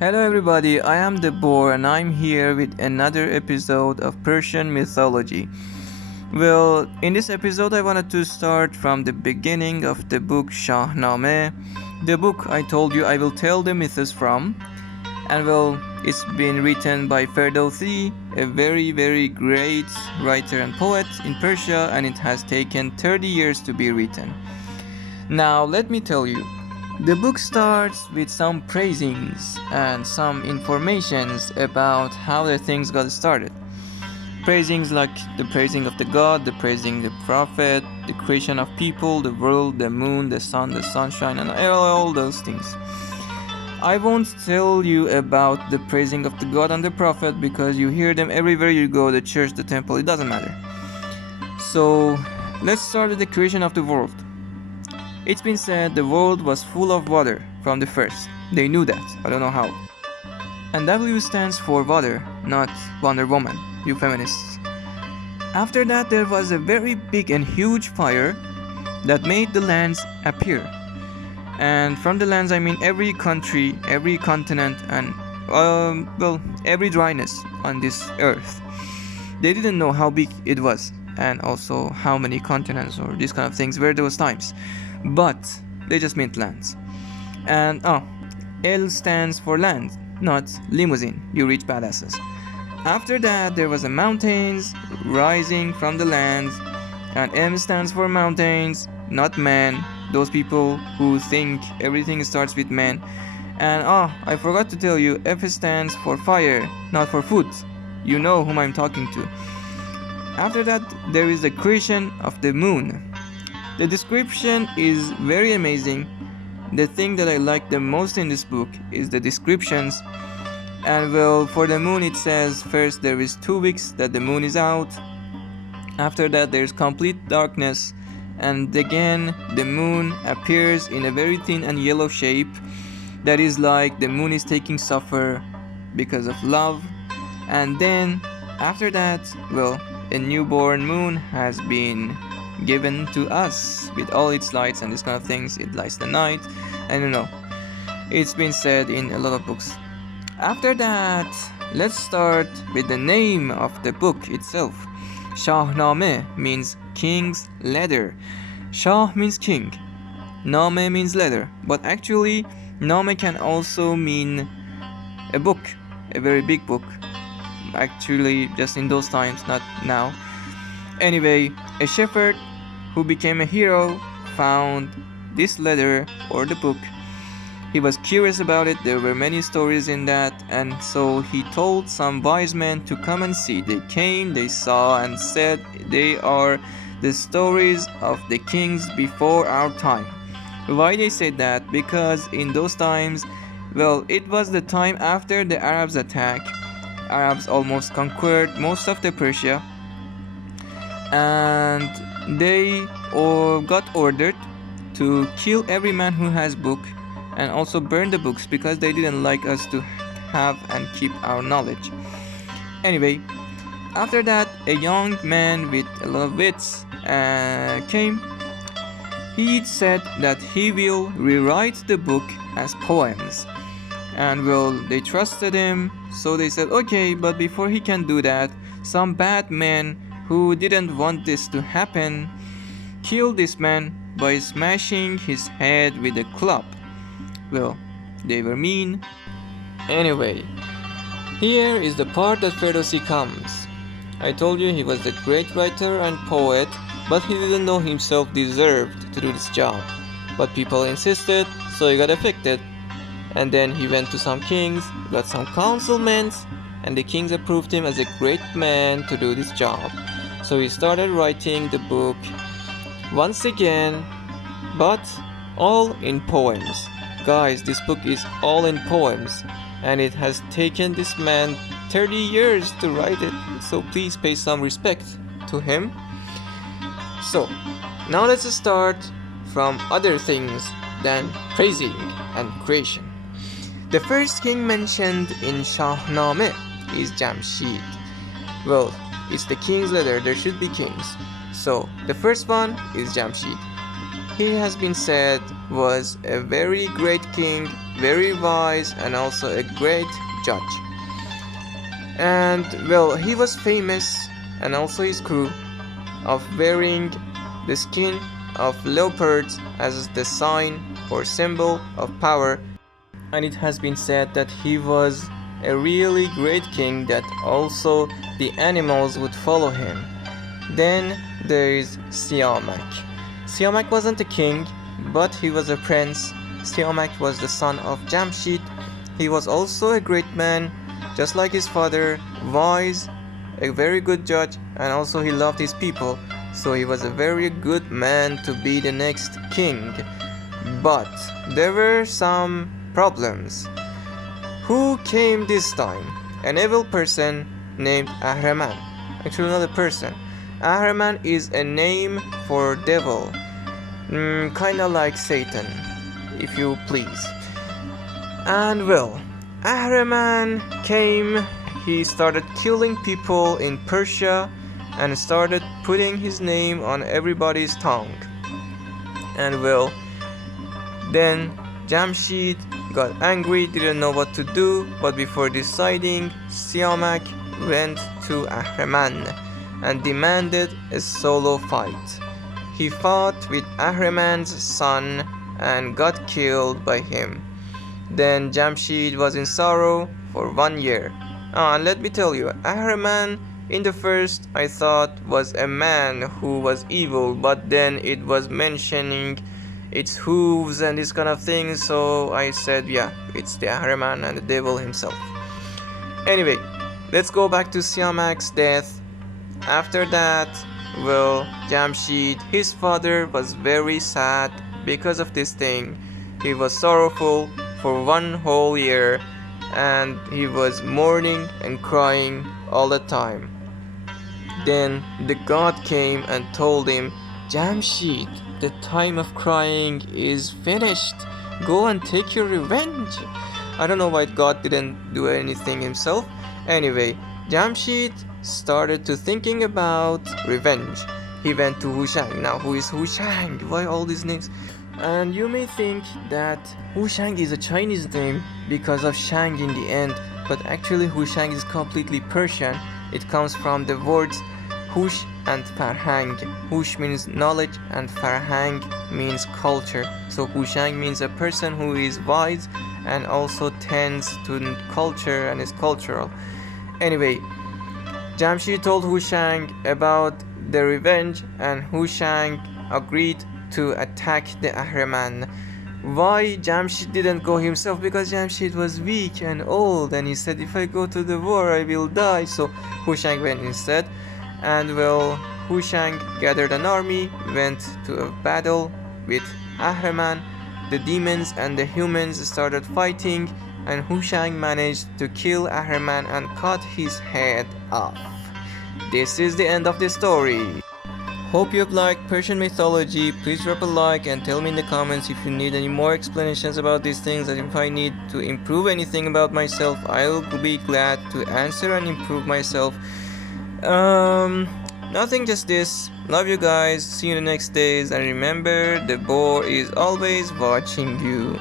Hello everybody, I am Debor and I'm here with another episode of Persian mythology. Well, in this episode I wanted to start from the beginning of the book Shahname, the book I told you I will tell the myths from. And well, it's been written by Ferdowsi, a very great writer and poet in Persia, and it has taken 30 years to be written. Now let me tell you, the book starts with some praisings and some informations about how the things got started. Praisings like the praising of the god, the praising the prophet, the creation of people, the world, the moon, the sun, the sunshine, and all those things. I won't tell you about the praising of the god and the prophet because you hear them everywhere you go, the church, the temple, it doesn't matter. So let's start with the creation of the world. It's been said the world was full of water from the first. They knew that, I don't know how. And W stands for water, not Wonder Woman, you feminists. After that there was a very big and huge fire that made the lands appear. And from the lands I mean every country, every continent, and every dryness on this earth. They didn't know how big it was, and also how many continents or these kind of things were those times. But they just meant lands. And L stands for land, not limousine, you rich badasses. After that there was a mountains rising from the lands, and M stands for mountains, not man, those people who think everything starts with man. And I forgot to tell you, F stands for fire, not for food. You know whom I'm talking to. After that there is the creation of the moon. The description is very amazing. The thing that I like the most in this book is the descriptions. And well, for the moon it says first there is 2 weeks that the moon is out. After that there's complete darkness, and again the moon appears in a very thin and yellow shape. That is like the moon is taking suffer because of love. And then after that, well, a newborn moon has been given to us with all its lights and this kind of things. It lights the night, and it's been said in a lot of books. After that, let's start with the name of the book itself. Shahname means king's letter. Shah means king, Name means letter, but actually Name can also mean a book, a very big book. Actually just in those times, not now. Anyway, a shepherd who became a hero found this letter or the book. He was curious about it, there were many stories in that, and so he told some wise men to come and see. They came, they saw, and said they are the stories of the kings before our time. Why they said that? Because in those times, well, it was the time after the Arabs attack. Arabs almost conquered most of the Persia, and they got ordered to kill every man who has book, and also burn the books because they didn't like us to have and keep our knowledge. Anyway, after that a young man with a lot of wits came. He said that he will rewrite the book as poems. And well, they trusted him, so they said okay, but before he can do that, some bad men who didn't want this to happen killed this man by smashing his head with a club. Well, they were mean. Anyway, here is the part that Ferdowsi comes. I told you he was a great writer and poet, but he didn't know himself deserved to do this job. But people insisted, so he got affected. And then he went to some kings, got some councilmen, and the kings approved him as a great man to do this job. So he started writing the book once again, but all in poems. Guys, this book is all in poems, and it has taken this man 30 years to write it, so please pay some respect to him. So, now let's start from other things than praising and creation. The first king mentioned in Shahname is Jamshid. Well, it's the king's letter, there should be kings. So, the first one is Jamshid. He has been said was a very great king, very wise, and also a great judge. And well, he was famous, and also his crew, of wearing the skin of leopards as the sign or symbol of power. And it has been said that he was a really great king, that also the animals would follow him. Then there is Siamak. Siamak wasn't a king, but he was a prince. Siamak was the son of Jamshid. He was also a great man, just like his father, wise, a very good judge, and also he loved his people. So he was a very good man to be the next king. But there were some problems. Who came this time? An evil person named Ahriman. Actually, not a person. Ahriman is a name for devil. Kinda like Satan, if you please. And well, Ahriman came, he started killing people in Persia and started putting his name on everybody's tongue. And well, then Jamshid got angry, didn't know what to do, but before deciding, Siamak went to Ahriman and demanded a solo fight. He fought with Ahriman's son and got killed by him. Then Jamshid was in sorrow for 1 year. And let me tell you, Ahriman in the first I thought was a man who was evil, but then it was mentioning its hooves and this kind of thing, so I said, yeah, it's the Ahriman and the devil himself. Anyway, let's go back to Siamak's death. After that, well, Jamshid, his father, was very sad because of this thing. He was sorrowful for 1 whole year, and he was mourning and crying all the time. Then the god came and told him, Jamshid, the time of crying is finished. Go and take your revenge. I don't know why God didn't do anything himself. Anyway, Jamshid started to thinking about revenge. He went to Hushang. Now, who is Hushang? Why all these names? And you may think that Hushang is a Chinese name because of Shang in the end, but actually Hushang is completely Persian. It comes from the words Hush and Farhang. Hush means knowledge and Farhang means culture. So Hushang means a person who is wise and also tends to culture and is cultural. Anyway, Jamshid told Hushang about the revenge, and Hushang agreed to attack the Ahriman. Why Jamshid didn't go himself? Because Jamshid was weak and old, and he said, if I go to the war I will die. So Hushang went instead. And well, Hushang gathered an army, went to a battle with Ahriman. The demons and the humans started fighting, and Hushang managed to kill Ahriman and cut his head off. This is the end of the story. Hope you have liked Persian mythology. Please drop a like and tell me in the comments if you need any more explanations about these things, and if I need to improve anything about myself, I'll be glad to answer and improve myself. Nothing, just this. Love you guys. See you in the next days, and remember, the boar is always watching you.